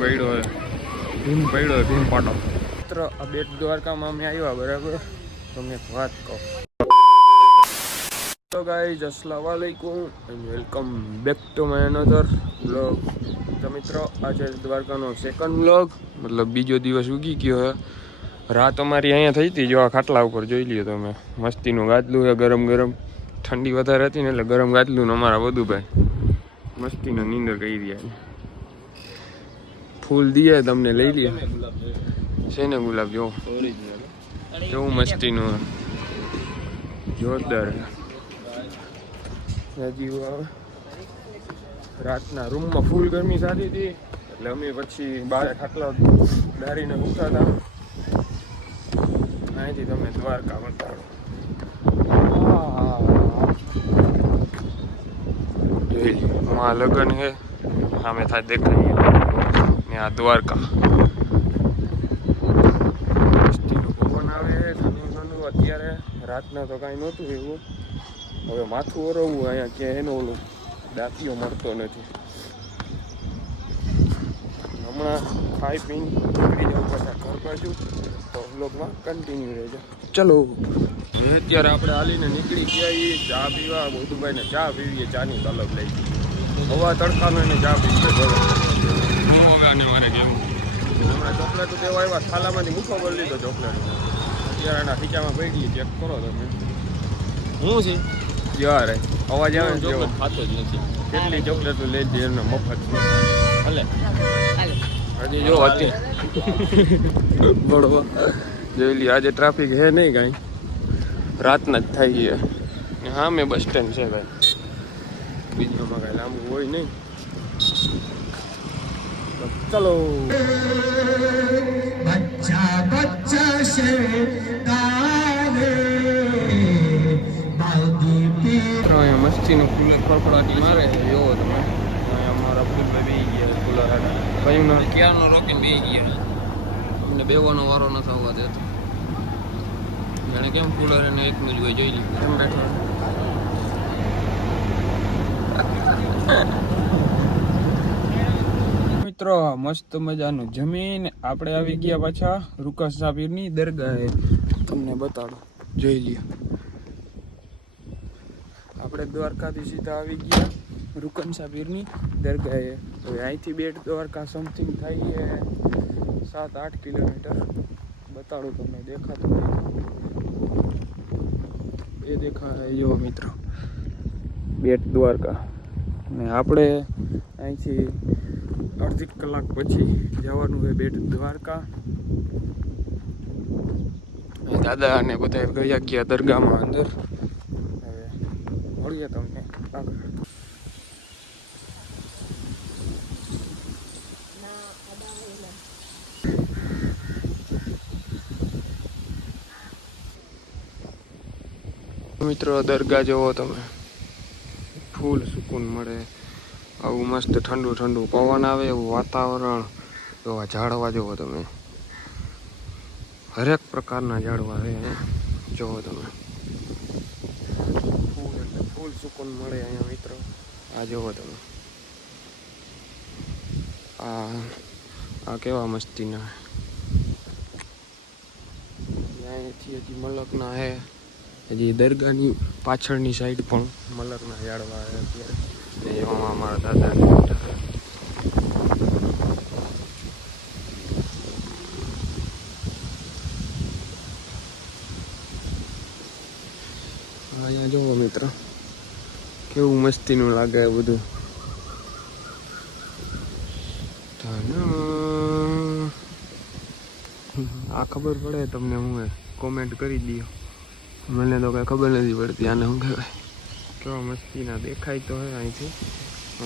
પડ્યો હોય ભીમ પાટો મિત્ર. આ બેટ દ્વારકામાં અમે આવ્યા બરાબર. તમને એક વાત કહું તો ગાઈઝ, અસ્સલામ વાલેકુમ and welcome back to my another vlog. તો મિત્રો, આજે દ્વારકાનો સેકન્ડ વ્લોગ, મતલબ બીજો દિવસ ઉગી ગયો હે. રાત અમારી અહીંયા થઈ હતી, જો આ ખાટલા ઉપર જોઈ લ્યો તમે. મસ્તીનું ગાદલું છે, ગરમ ગરમ. ઠંડી વધારે હતી ને એટલે ગરમ ગાદલું ને અમારા વધુભાઈ મસ્તીનો નીંદર કરી રહ્યા. ફૂલ દીએ તમને લઈ લે છે ને ગુલાબ, જો કેવું મસ્તીનું જોરદાર. રાતના રૂમમાં ફૂલ ગરમી સારી હતી એટલે અમે પછી બહાર ખાટલા ડારીને ઉઠતા હતા. અહીંથી તમે દ્વારકા બતાડો. માં લગન છે, સામે થાય દેખાય ને આ દ્વારકા. પવન આવે ઠંડુ ઠંડુ. અત્યારે રાતના તો કાંઈ નહોતું એવું. હવે માથું ઓરવવું અહીંયા ક્યાં એનો ઓલું દાંતીઓ મળતો નથી. હમણાં ખાઈ પીને નીકળી જાઉં પાછા ઘર બાજુ. તો વ્લોગમાં કન્ટિન્યુ રહેજો. ચલો, અત્યારે આપણે હાલીને નીકળી ગયા ચા પીવા. બોધુભાઈને ચા પીવીએ, ચાની તલબ લઈ. હવા તડકાનો એને ચા પીવી મારે કેવું. હમણાં ચોકલેટ દેવા આવ્યા, થાલામાંથી મૂકો કરી લીધો ચોકલેટ. અત્યારે એના ખીચામાં પડી ચેક કરો તમે. શું છે યાર, અવાજ આવે ને ચોકલેટ ખાતો જ નથી. કેટલી ચોકલેટ લઈ દે એમને મફત ભલે. હજી જો હતી બળવા જોઈ લી. આજે ટ્રાફિક હે નહીં કાંઈ, રાતના જ થાય છે. હા, મેં બસ સ્ટેન્ડ છે ભાઈ, બીજામાં કાંઈ લાંબુ હોય નહીં. ચલો બચ્ચા બચ્ચા અહીંયા મસ્તીનું કુલર ફડફડાટી મારે છે. જોવો તમે, અમારા ફૂલભાઈ બેસી ગયા કુલર. કયું ના ક્યારનો રોકીને બેસી ગયા. અમને બેવાનો વારો નથી આવવા દેતો. જાણે કેમ કુલર એને એકનું જ હોય. જોઈ લીધું કેમ બેઠા. મિત્રો, મસ્ત મજાનું જમીન આપણે આવી ગયા પાછા રૂકસ સાબીરની દરગાહે. તમને બતાડો, જોઈ લ્યો. આપણે દ્વારકાથી સીધા આવી ગયા રૂકન સાબીરની દરગાહે. હવે અહીંથી બેટ દ્વારકા સમથિંગ થાય છે 7-8 કિલોમીટર. બતાડું તમને, દેખાતું એ દેખાય જો મિત્રો, બેટ દ્વારકા. ને આપણે અહીંથી અડધી કલાક પછી જવાનું હોય બેટ દ્વારકા. દાદા અને બધા ગયા દરગાહમાં અંદર. હવે મળીએ તમને આગળ. મિત્રો, દરગાહ જોવો તમે, ફૂલ સુકૂન મળે. આવું મસ્ત ઠંડુ ઠંડુ પવન આવે એવું વાતાવરણ. એવા ઝાડવા જોવો તમે, હરેક પ્રકારના ઝાડવા છે જોવો તમે. ફૂલ એટલે ફૂલ સુકૂન મળે અહીંયા મિત્રો. આ જોવો તમે, આ કેવા મસ્તીના. અહીંથી હજી મલકના હે. હજી દરગાહની પાછળની સાઈડ પણ મલકના ઝાડવા છે અત્યારે. ને એવામાં અમારા દાદા અહીંયા જોવો મિત્ર, કેવું મસ્તીનું લાગે બધું. આ ખબર પડે તમને? હું કોમેન્ટ કરી દો. મને તો કાંઈ ખબર નથી પડતી આને શું કહેવાય. કેવા મસ્તીના દેખાય તો હે અહીંથી,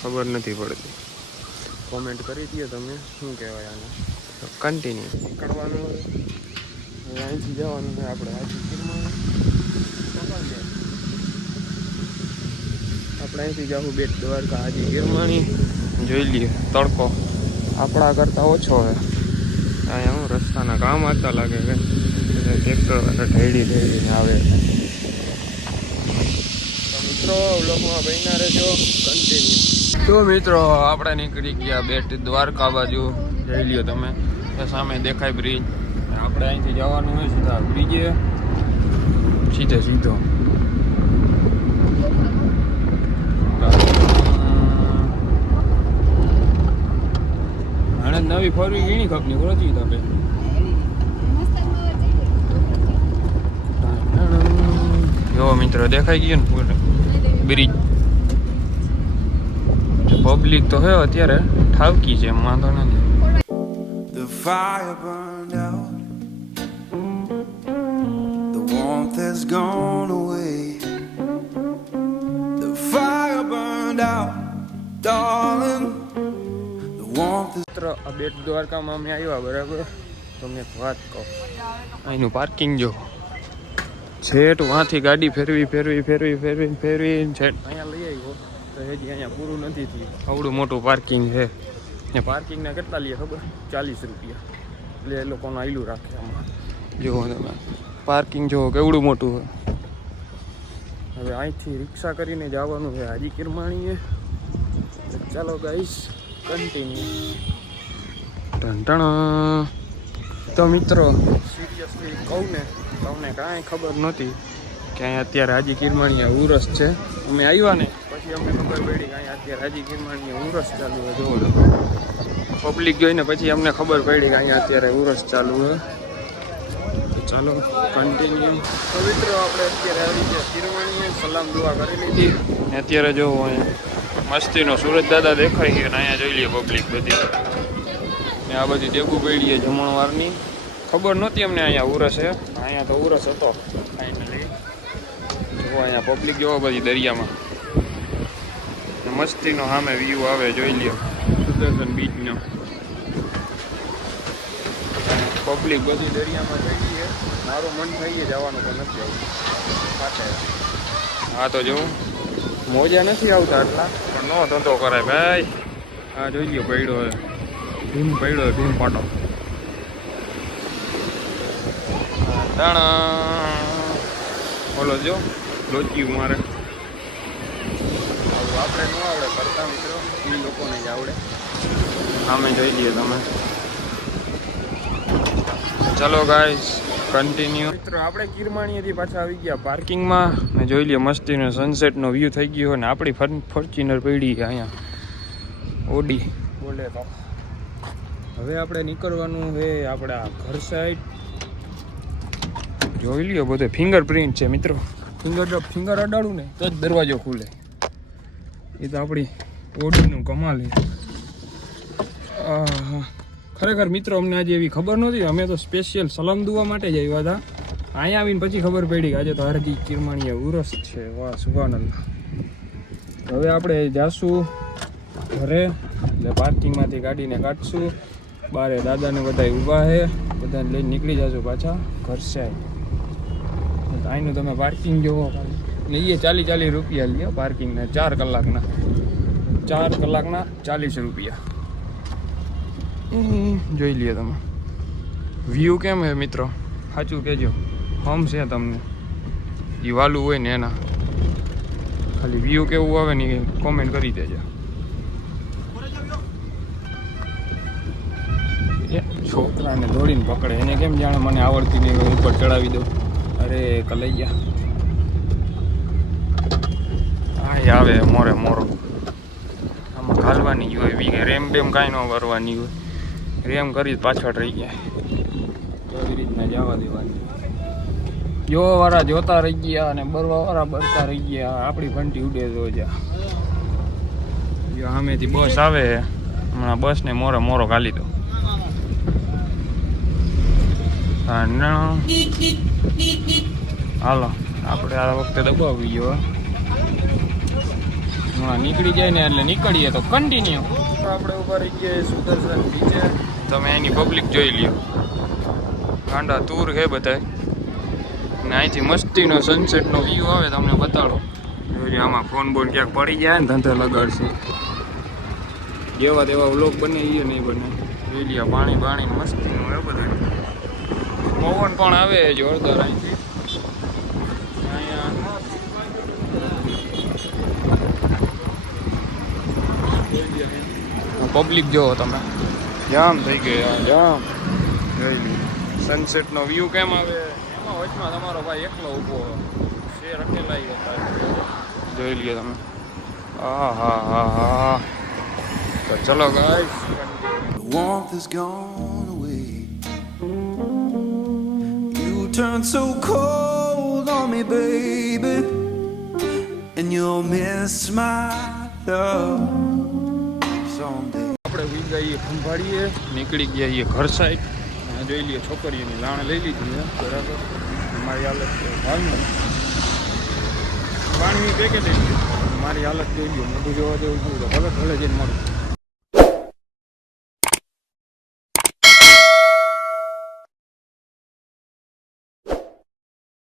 ખબર નથી પડતી. કોમેન્ટ કરી દો તમે શું કહેવાય આને. કન્ટિન્યુ નીકળવાનું હોય. અહીંથી જવાનું હોય આપણે હાજીગીરમાં. આપણે અહીંથી જવું બેટ દ્વારકા હાજીગીરમાંની. જોઈ લઈએ, તડકો આપણા કરતાં ઓછો હોય. અહીંયા હું રસ્તાના કામ આવતા લાગે કે ટ્રેક્ટર ઢેડીને આવે. તો મિત્રો, વ્લોગમાં બન્યા રહેજો કન્ટિન્યુ. તો મિત્રો આપણે નીકળી ગયા બેટ દ્વારકા બાજુ. જઈ લ્યો તમે, સામે દેખાય બ્રિજ. આપણે અહીંથી જવાનું હોય સીધા બ્રિજે, સીધો અને નવી ફરવી ગીણી ખપની ઓળખી તમે. જો મિત્રો દેખાઈ ગયો ને પૂરે બ્રિજ. પબ્લિક તો હે અત્યારે ઠાવકી છે, વાંધો નથી. The fire burned out, the warmth has gone away. The fire burned out, darling, the warmth is... આ બેટ દ્વારકામાં અમે આવ્યા બરાબર. તમને એક વાત કહું, અહીંનું પાર્કિંગ જો છેટ વાંથી ગાડી ફેરવી છેટ અહીંયા લઈ આવ્યો તો હજી અહીંયા પૂરું નથી થયું. આવડું મોટું પાર્કિંગ છે ને. પાર્કિંગના કેટલા લે ખબર? 40 રૂપિયા. એટલે એ લોકોનું આયલું રાખે આમાં. જુઓ તમે પાર્કિંગ જુઓ કેવડું મોટું છે. હવે અહીંથી રિક્ષા કરીને જવાનું છે હાજી કિરમાણીએ. ચાલો ગાઈસ કન્ટિન્યુ. તો મિત્રો સિરિયસલી કહું ને, તમને કાંઈ ખબર નહોતી કે અહીંયા અત્યારે હાજી કિરમાણીયા ઉરસ છે. અમે આવ્યા ને પછી અમને ખબર પડી કે અહીંયા અત્યારે હાજી કિરમાણીયા ઉરસ ચાલુ હોય. જોવો પબ્લિક જોઈને પછી અમને ખબર પડી કે અહીંયા અત્યારે ઉરસ ચાલુ હોય. તો ચાલો કન્ટિન્યુ. તો મિત્રો આપણે અત્યારે આવી ગયા કિરમાણીએ, સલામ દુઆ કરી લીધી ને અત્યારે જોવો અહીંયા મસ્તીનો સુરજ દાદા દેખાઈ ગયો ને અહીંયા જોઈ લઈએ પબ્લિક બધી ને આ બધી દેગું પડી જમણવારની. ખબર નહોતી અમને અહીંયા ઉરસ છે. અહીંયા તો ઉરસ હતો ફાઇનલી. જો અહીંયા પબ્લિક જોવો બધી દરિયામાં મસ્તીનો સામે વ્યૂ આવે, જોઈ લ્યો સુદર્શન બીચનો. પબ્લિક બધી દરિયામાં જઈ છે. મારું મન થઈ જવાનું તો નથી આવતું પાછળ. હા તો જો મોજા નથી આવતા એટલા, પણ નો ધંધો કરાય ભાઈ. હા જોઈ લ્યો પડ્યો ભીમ પાટો. બોલો જો લોચી મારે આપણે ન આવડે કરતા મિત્રો, એ લોકોને જ આવડે. સામે જોઈ લઈએ તમે. ચલો ગાઈસ કન્ટિન્યુ. મિત્રો આપણે કિરમાણીએથી પાછા આવી ગયા પાર્કિંગમાં ને જોઈ લઈએ મસ્તીનો સનસેટનો વ્યૂ થઈ ગયો. ને આપણી ફોર્ચ્યુનર પડી અહીંયા ઓડી બોલે તો. હવે આપણે નીકળવાનું છે આપણે આ ઘર સાઈડ. જોઈ લ્યો બધે ફિંગરપ્રિન્ટ છે મિત્રો. ફિંગર અડાડું ને તો જ દરવાજો ખુલે. એ તો આપણી ઓડીનું કમાલ છે. ખરેખર મિત્રો અમને આજે એવી ખબર નહોતી. અમે તો સ્પેશિયલ સલામ દુવા માટે જ આવ્યા હતા. અહીંયા આવીને પછી ખબર પડી કે આજે તો હાજી કિરમાણીયા ઉરસ છે. વાહ સુભાનલ્લાહ. હવે આપણે જાશું ઘરે, એટલે પાર્કિંગમાંથી ગાડીને કાઢશું. બારે દાદાને બધા ઊભા છે, બધાને લઈને નીકળી જશું પાછા ઘર સાઈડ. અહીંનું તમે પાર્કિંગ જોવો ને, એ 40 રૂપિયા લે પાર્કિંગના. 4 કલાકના 40 રૂપિયા. જોઈ લઈએ તમે વ્યૂ કેમ છે મિત્રો, સાચું કહેજો. હમ છે તમને એ વાલું હોય ને એના, ખાલી વ્યૂ કેવું આવે ને એ કોમેન્ટ કરી દેજો. છોકરાને દોડીને પકડે, એને કેમ જાણે મને આવડતી નહીં હોય, ઉપર ચડાવી દઉં. અરે કલૈયા હા આવે મોરો આમાં ઘાલવાની હોય. રેમ બેમ કાંઈ ન કરવાની હોય. રેમ કરી પાછળ રહી ગયા એવી રીતના જવા દેવાની. જોવાવાળા જોતા રહી ગયા અને બરવાવાળા બરતા રહી ગયા. આપણી ઘંટી ઉડે તો જા. સામેથી બસ આવે, હમણાં બસને મોરો ઘાલી દો. હાલો આપણે આ વખતે દબાવી ગયો. હમણાં નીકળી જાય ને એટલે નીકળીએ તો કન્ટિન્યુ. આપણે ઉભા રહી ગયા સુદર્શન બીચે. તમે એની પબ્લિક જોઈ લ્યો, ગાંડા તૂર છે બધા. ને અહીંથી મસ્તીનો સનસેટનો વ્યૂ આવે તમને બતાડો. જોઈ આમાં ફોન બોન ક્યાંક પડી જાય ને ધંધે લગાડશે. જેવા તેવા વ્લોગ બને એ નહીં બને. જોઈ લ્યો પાણી મસ્તીનું એ બધું. પવન પણ આવે જોરદાર અહીંથી. અહીંયા પબ્લિક જોવો તમે, જામ થઈ ગઈ યાર, જામ. જોઈ લી સનસેટનો વ્યૂ કેમ આવે, એમાં વચમાં તમારો ભાઈ એકલો ઊભો શેર અકેલાઈ હતા. જોઈ લઈએ તમે. હા હા હા હા. તો ચલો guys, The warmth is gone away. You turn so cold on me, baby, and you'll miss my love someday. આપણે વી જઈએ ખંભાળીએ, નીકળી ગયા છીએ ઘર સાઈડ. જોઈ લઈએ છોકરીઓની લાણ લઈ લીધી છે બરાબર. મારી હાલત હાલની પાણીની પેકેટ મારી હાલત જોઈ લો, મોઢું જોવા જેવું શું તો ભલે ભલે જઈને મારું